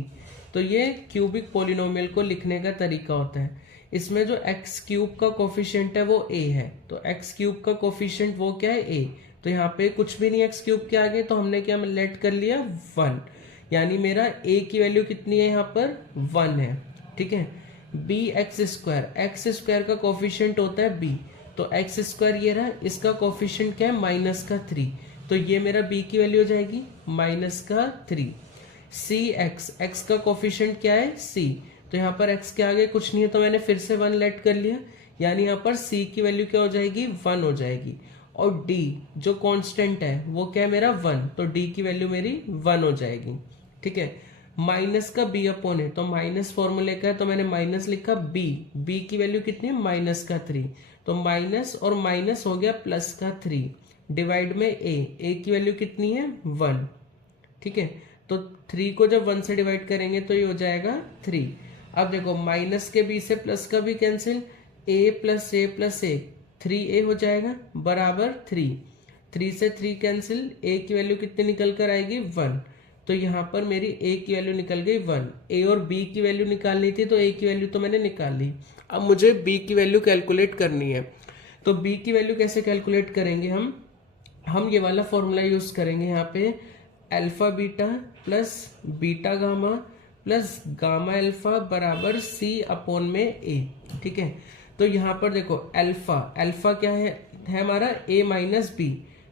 तो ये क्यूबिक पोलिनोमियल को लिखने का तरीका होता है। इसमें जो एक्स क्यूब का कोफिशिएंट है वो ए है, तो एक्स क्यूब का कोफिशिएंट वो क्या है, ए। तो यहाँ पे कुछ भी नहीं एक्स क्यूब के आगे, तो हमने क्या लेट कर लिया 1, यानी मेरा ए की वैल्यू कितनी है यहाँ पर 1 है। ठीक है, बी एक्स स्क्वायर का कोफिशिएंट होता है बी, तो एक्स स्क्वायर ये रहा, इसका कोफिशिएंट क्या है माइनस का 3, तो ये मेरा b की वैल्यू हो जाएगी माइनस का 3। सी एक्स का कोफिशिएंट क्या है c, तो यहाँ पर x के आगे कुछ नहीं है तो मैंने फिर से 1 लेट कर लिया, यानी यहाँ पर c की वैल्यू क्या हो जाएगी 1 हो जाएगी। और d जो कांस्टेंट है वो क्या है मेरा 1, तो d की वैल्यू मेरी 1 हो जाएगी। ठीक है, माइनस का b अपॉन है, तो माइनस फॉर्मूले का है तो मैंने माइनस लिखा, b की वैल्यू कितनी है माइनस का 3, तो माइनस और माइनस हो गया प्लस का 3, डिवाइड में ए की वैल्यू कितनी है 1। ठीक है, तो 3 को जब 1 से डिवाइड करेंगे तो ये हो जाएगा 3। अब देखो माइनस के b से प्लस का भी cancel, a plus A 3a हो जाएगा बराबर 3 से 3 कैंसिल, a की वैल्यू कितनी निकल कर आएगी 1, तो यहाँ पर मेरी a की वैल्यू निकल गई 1। a और b की वैल्यू निकालनी थी तो a की वैल्यू तो मैंने निकाल ली, अब मुझे b की वैल्यू कैलकुलेट करनी है। तो b की वैल्यू कैसे कैलकुलेट करेंगे, हम ये वाला फॉर्मूला यूज करेंगे यहाँ पे, alpha beta plus beta gamma plus gamma alpha बराबर सी अपॉन में ए। ठीक है, तो यहाँ पर देखो अल्फा क्या है हमारा a माइनस बी,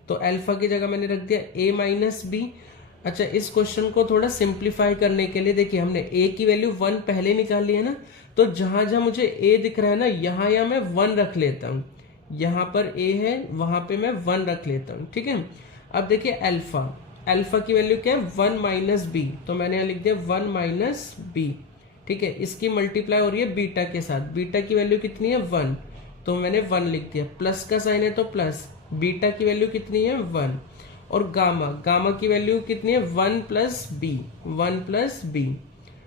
तो अल्फा की जगह मैंने रख दिया a माइनस बी। अच्छा, इस क्वेश्चन को थोड़ा सिंप्लीफाई करने के लिए देखिए हमने a की वैल्यू 1 पहले निकाल ली है ना, तो जहां जहां मुझे a दिख रहा है ना यहाँ मैं 1 रख लेता हूँ, यहाँ पर a है वहां पे मैं 1 रख लेता हूँ। ठीक है, अब देखिए अल्फा की वैल्यू क्या है 1 माइनस बी, तो मैंने यहाँ लिख दिया 1 माइनस बी। ठीक है, इसकी मल्टीप्लाई हो रही है बीटा के साथ, बीटा की वैल्यू कितनी है 1, तो मैंने 1 लिख दिया, प्लस का साइन है तो प्लस, बीटा की वैल्यू कितनी है 1, और गामा की वैल्यू कितनी है 1 प्लस बी,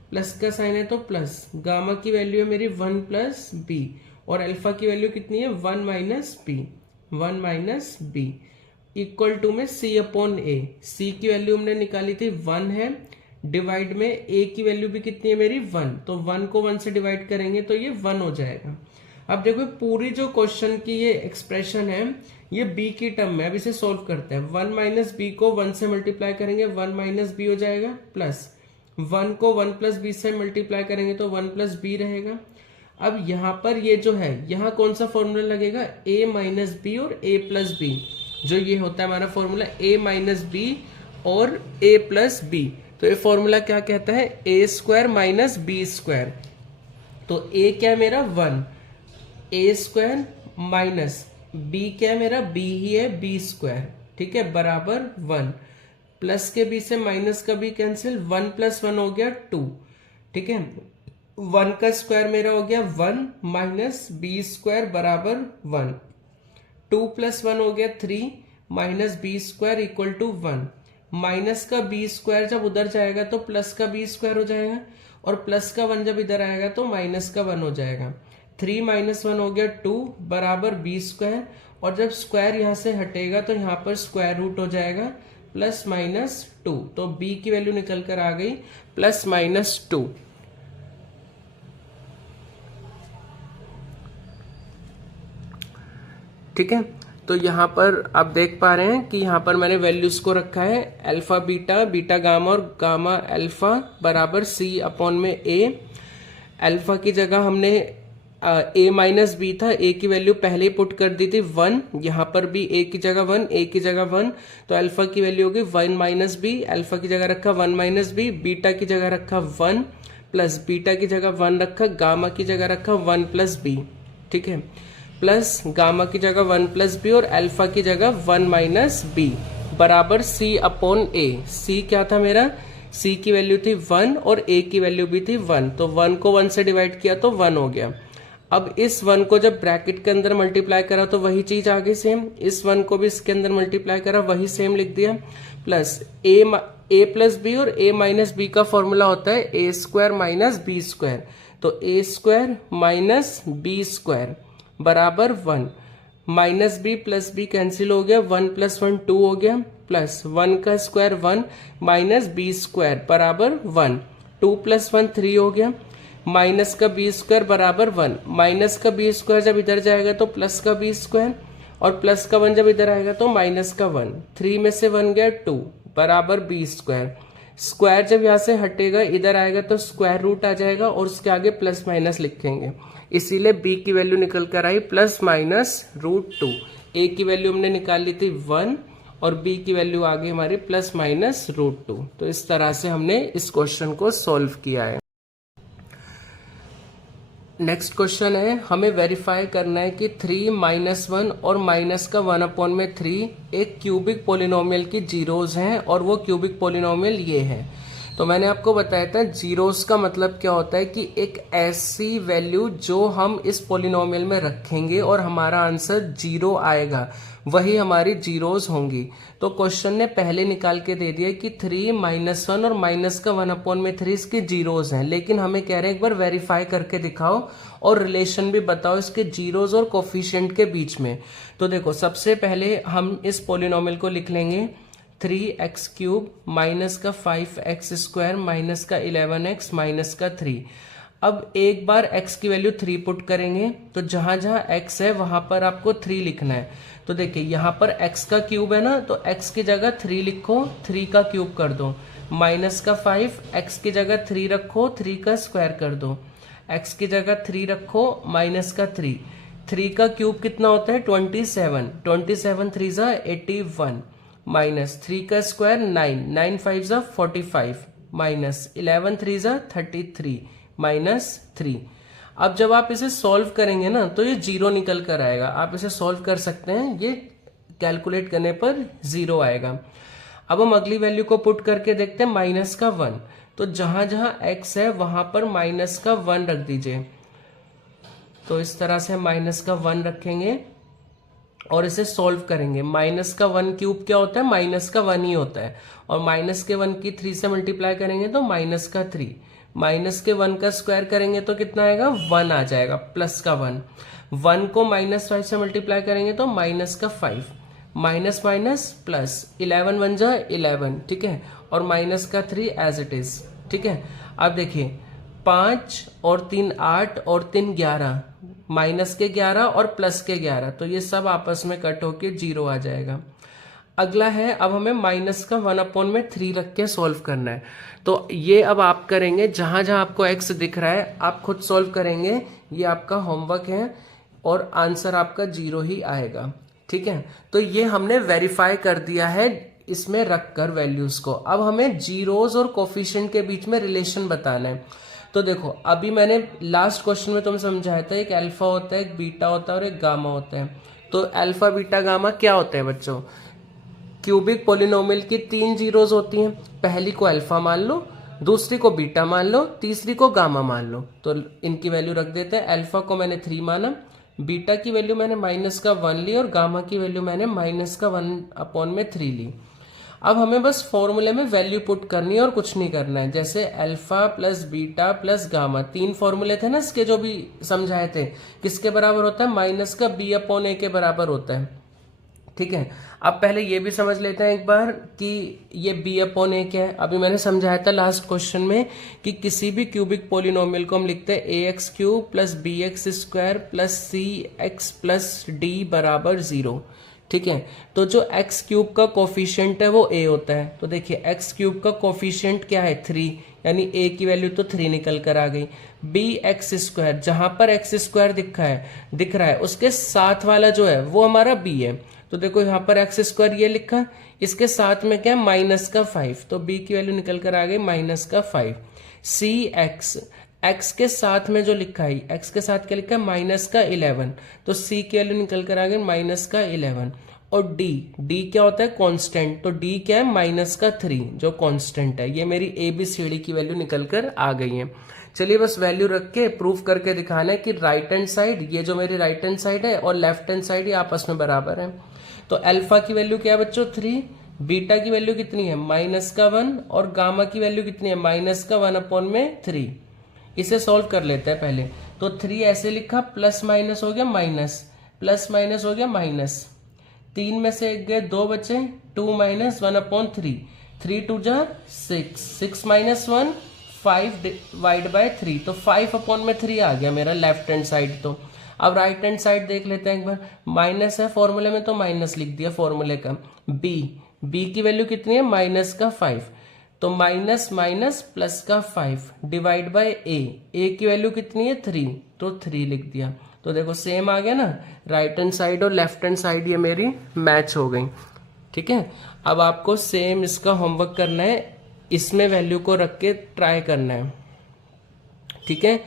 प्लस का साइन है तो प्लस, गामा की वैल्यू है मेरी 1 प्लस बी, और अल्फा की वैल्यू कितनी है 1 माइनस बी इक्वल टू में c अपॉन ए। c की वैल्यू हमने निकाली थी 1 है, डिवाइड में a की वैल्यू भी कितनी है मेरी 1, तो 1 को 1 से डिवाइड करेंगे तो ये 1 हो जाएगा। अब देखो पूरी जो क्वेश्चन की ये एक्सप्रेशन है ये b की टर्म में, अब इसे सोल्व करते हैं। 1 माइनस बी को 1 से मल्टीप्लाई करेंगे 1 माइनस बी हो जाएगा, प्लस 1 को 1 प्लस बी से मल्टीप्लाई करेंगे तो 1 प्लस बी रहेगा। अब यहाँ पर ये जो है यहाँ कौन सा फॉर्मूला लगेगा, a माइनस बी और a प्लस बी, जो ये होता है हमारा फॉर्मूला a माइनस बी और a प्लस बी। तो ये फॉर्मूला क्या कहता है, a square minus B square, तो a क्या है मेरा 1, a स्क्वायर माइनस b क्या है मेरा b ही है b स्क्वायर। ठीक है, बराबर 1, प्लस के b से माइनस का b कैंसिल, 1 प्लस 1 हो गया 2। ठीक है, 1 का स्क्वायर मेरा हो गया 1 माइनस बी स्क्वायर बराबर 1, 2 प्लस 1 हो गया 3 minus B square equal to 1, minus का बी स्क्वायर जब उधर जाएगा तो प्लस का बी स्क्वायर हो जाएगा, और प्लस का 1 जब इधर आएगा तो माइनस का 1 हो जाएगा। 3 माइनस 1 हो गया 2 बराबर बी स्क्वायर, और जब स्क्वायर यहाँ से हटेगा तो यहाँ पर स्क्वायर रूट हो जाएगा प्लस माइनस 2, तो b की वैल्यू निकल कर आ गई प्लस माइनस 2। ठीक है, तो यहाँ पर आप देख पा रहे हैं कि यहाँ पर मैंने वैल्यूज को रखा है अल्फा बीटा, बीटा गामा और गामा अल्फा बराबर c अपॉन में a। अल्फा की जगह हमने a माइनस बी था, a की वैल्यू पहले ही पुट कर दी थी 1, यहाँ पर भी a की जगह 1, a की जगह 1, तो अल्फा की वैल्यू होगी 1 माइनस बी, अल्फा की जगह रखा 1 माइनस बी, बीटा की जगह रखा 1 प्लस बीटा की जगह 1 रखा, गामा की जगह रखा 1 प्लस बी। ठीक है, प्लस गामा की जगह 1 प्लस बी और अल्फा की जगह 1 माइनस बी बराबर सी अपॉन ए। सी क्या था मेरा, सी की वैल्यू थी 1 और ए की वैल्यू भी थी 1, तो 1 को 1 से डिवाइड किया तो 1 हो गया। अब इस 1 को जब ब्रैकेट के अंदर मल्टीप्लाई करा तो वही चीज आ गई सेम, इस 1 को भी इसके अंदर मल्टीप्लाई करा वही सेम लिख दिया, प्लस ए प्लस बी और ए माइनस बी का फॉर्मूला होता है A square minus B square, तो A square minus B square बराबर 1, minus B plus B cancel हो गया, 1 प्लस 1 2 हो गया, प्लस 1 का स्क्वायर 1 माइनस बी स्क्वायर बराबर 1, 2 प्लस 1 3 हो गया, माइनस का बी स्क्वायर बराबर 1, माइनस का बी स्क्वायर जब इधर जाएगा तो प्लस का बी स्क्वायर और प्लस का 1 जब इधर आएगा तो माइनस का 1, 3 में से 1 गया 2 बराबर बी स्क्वायर। स्क्वायर जब यहाँ से हटेगा इधर आएगा तो स्क्वायर रूट आ जाएगा और उसके आगे प्लस माइनस लिखेंगे, इसीलिए b की वैल्यू निकल कर आई प्लस माइनस √2। a की वैल्यू हमने निकाल ली थी 1 और b की वैल्यू आ गई हमारी प्लस माइनस √2। तो इस तरह से हमने इस क्वेश्चन को सॉल्व किया है। नेक्स्ट क्वेश्चन है, हमें वेरीफाई करना है कि 3 माइनस 1 और माइनस का 1 अपॉन में 3 एक क्यूबिक पोलिनोमियल की जीरोज हैं और वो क्यूबिक पोलिनोमियल ये है। तो मैंने आपको बताया था जीरोस का मतलब क्या होता है कि एक ऐसी वैल्यू जो हम इस पोलिनोमियल में रखेंगे और हमारा आंसर 0 आएगा, वही हमारी जीरोस होंगी। तो क्वेश्चन ने पहले निकाल के दे दिया कि 3 माइनस 1 और माइनस का 1 अपॉन में 3 इसकी जीरोस हैं, लेकिन हमें कह रहे हैं एक बार वेरीफाई करके दिखाओ और रिलेशन भी बताओ इसके जीरोस और कोफिशिएंट के बीच में। तो देखो, सबसे पहले हम इस पोलिनोमियल को लिख लेंगे 3x क्यूब माइनस का 5x स्क्वायर माइनस का 11x माइनस का 3। अब एक बार x की वैल्यू 3 पुट करेंगे तो जहां जहां x है वहां पर आपको 3 लिखना है। तो देखिए यहाँ पर x का क्यूब है ना, तो x की जगह 3 लिखो, 3 का क्यूब कर दो, माइनस का 5 x की जगह 3 रखो, 3 का स्क्वायर कर दो, x की जगह 3 रखो, माइनस का 3 का क्यूब कितना होता है 27, 27 3 जा 81 माइनस 3 का स्क्वायर 9 5 जा 45 माइनस 11 3 जा 33 माइनस 3। अब जब आप इसे सॉल्व करेंगे ना तो ये 0 निकल कर आएगा। आप इसे सॉल्व कर सकते हैं, ये कैलकुलेट करने पर 0 आएगा। अब हम अगली वैल्यू को पुट करके देखते हैं माइनस का 1, तो जहां जहां x है वहां पर माइनस का 1 रख दीजिए। तो इस तरह से हम माइनस का 1 रखेंगे और इसे सॉल्व करेंगे। माइनस का 1 क्यूब क्या होता है, माइनस का 1 ही होता है, और माइनस के 1 की 3 से मल्टीप्लाई करेंगे तो माइनस का 3, माइनस के 1 का स्क्वायर करेंगे तो कितना आएगा 1 आ जाएगा, प्लस का 1 को माइनस 5 से मल्टीप्लाई करेंगे तो माइनस का 5, माइनस माइनस प्लस 11 1 जा 11, ठीक है, और माइनस का 3 एज इट इज, ठीक है। अब देखिए 5 और 3 8 और 3 11, माइनस के 11 और प्लस के 11, तो ये सब आपस में कट होके 0 आ जाएगा। अगला है, अब हमें माइनस का 1 अपॉन में 3 रख के सॉल्व करना है। तो ये अब आप करेंगे, जहां जहां आपको x दिख रहा है आप खुद सॉल्व करेंगे, ये आपका होमवर्क है और आंसर आपका 0 ही आएगा, ठीक है। तो ये हमने वेरीफाई कर दिया है इसमें रखकर वैल्यूज को। अब हमें जीरोस और कोफिशिएंट के बीच में रिलेशन बताना है। तो देखो, अभी मैंने लास्ट क्वेश्चन में तुम्हें समझाया था, एक अल्फा होता है, एक बीटा होता है और एक गामा होता है। तो अल्फा बीटा गामा क्या होता है बच्चों, क्यूबिक पोलिनोमियल की 3 जीरोस होती हैं। पहली को अल्फा मान लो, दूसरी को बीटा मान लो, तीसरी को गामा मान लो। तो इनकी वैल्यू रख देते हैं। अल्फा को मैंने 3 माना, बीटा की वैल्यू मैंने माइनस का 1 ली और गामा की वैल्यू मैंने माइनस का 1 अपॉन में 3 ली। अब हमें बस फॉर्मूले में वैल्यू पुट करनी है और कुछ नहीं करना है। जैसे alpha plus beta plus gamma, 3 फॉर्मूले थे ना इसके जो भी समझाए थे, किसके बराबर होता है, माइनस का बी अपॉन ए के बराबर होता है, ठीक है। अब पहले ये भी समझ लेते हैं एक बार कि ये b अपॉन ए क्या है। अभी मैंने समझाया था लास्ट क्वेश्चन में कि किसी भी क्यूबिक पोलिनोमियल को हम लिखते हैं ax cube plus bx square plus cx plus d बराबर 0, ठीक है। तो जो x क्यूब का कोफिशिएंट है वो a होता है। तो देखिए x क्यूब का कोफिशिएंट क्या है 3, यानी a की वैल्यू तो 3 निकल कर आ गई। bx स्क्वायर, जहां पर x स्क्वायर दिख रहा है उसके साथ वाला जो है वो हमारा b है। तो देखो यहाँ पर एक्स स्क्वायर ये लिखा, इसके साथ में क्या है माइनस का 5, तो b की वैल्यू निकल कर आ गई माइनस का 5। सी एक्स, x के साथ में जो लिखा है, x के साथ क्या लिखा है, माइनस का 11, तो c की वैल्यू निकल कर आ गई माइनस का 11। और d क्या होता है, कांस्टेंट, तो d क्या है, माइनस का 3 जो कांस्टेंट है। ये मेरी ABCD की वैल्यू निकल कर आ गई है। चलिए बस वैल्यू रख के प्रूफ करके दिखाना है कि राइट हैंड साइड, ये जो मेरी राइट हैंड साइड है और लेफ्ट हैंड साइड ये आपस में बराबर है। तो अल्फा की वैल्यू क्या है बच्चों, 3, बीटा की वैल्यू कितनी है, माइनस का 1, और गामा की वैल्यू कितनी है, माइनस का 1/3। इसे सॉल्व कर लेते हैं पहले। तो 3 ऐसे लिखा, प्लस माइनस हो गया माइनस, प्लस माइनस हो गया माइनस, 3 में से 1 गए, 2 बचे, 2 माइनस 1/3, 3 2 जा 6, 6 माइनस 1 5 डिवाइड बाय 3, तो 5/3 आ गया मेरा लेफ्ट हैंड साइड। तो अब राइट हैंड साइड देख लेते हैं एक बार। माइनस है फॉर्मूले में तो माइनस लिख दिया फॉर्मूले का। बी की वैल्यू कितनी है, माइनस का 5, तो माइनस माइनस प्लस का 5 डिवाइड बाय ए की वैल्यू कितनी है 3, तो 3 लिख दिया। तो देखो सेम आ गया ना, राइट हैंड साइड और लेफ्ट हैंड साइड ये मेरी मैच हो गई। ठीक है, अब आपको सेम इसका होमवर्क करना है, इसमें वैल्यू को रख के ट्राई करना है। ठीक है,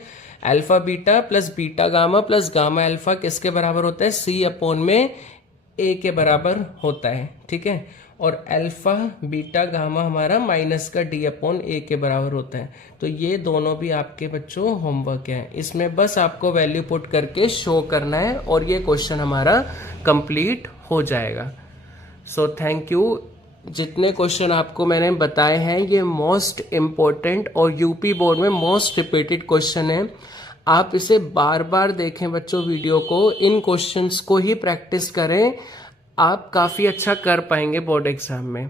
alpha beta plus beta gamma plus gamma alpha किसके बराबर होता है, C/में A के बराबर होता है। ठीक है, और अल्फा बीटा गामा हमारा माइनस का D/A के बराबर होता है। तो ये दोनों भी आपके बच्चों होमवर्क है, इसमें बस आपको वैल्यू पुट करके शो करना है और ये क्वेश्चन हमारा कंप्लीट हो जाएगा। So thank you. जितने क्वेश्चन आपको मैंने बताए हैं ये मोस्ट इम्पोर्टेंट और यूपी बोर्ड में मोस्ट रिपीटेड क्वेश्चन है। आप इसे बार बार देखें बच्चों वीडियो को, इन क्वेश्चंस को ही प्रैक्टिस करें, आप काफ़ी अच्छा कर पाएंगे बोर्ड एग्जाम में।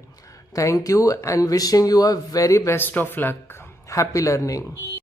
Thank you and wishing you a very best of luck. Happy learning.